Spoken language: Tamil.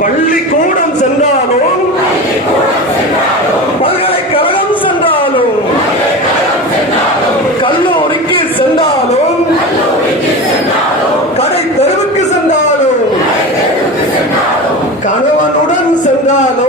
பள்ளிக்கூடம் சென்றாலும் பல்கலைக்கழகம் சென்றாலும் கல்லூரிக்கு சென்றாலும் கடை தெருவுக்கு சென்றாலும் கணவனுடன் சென்றாலும்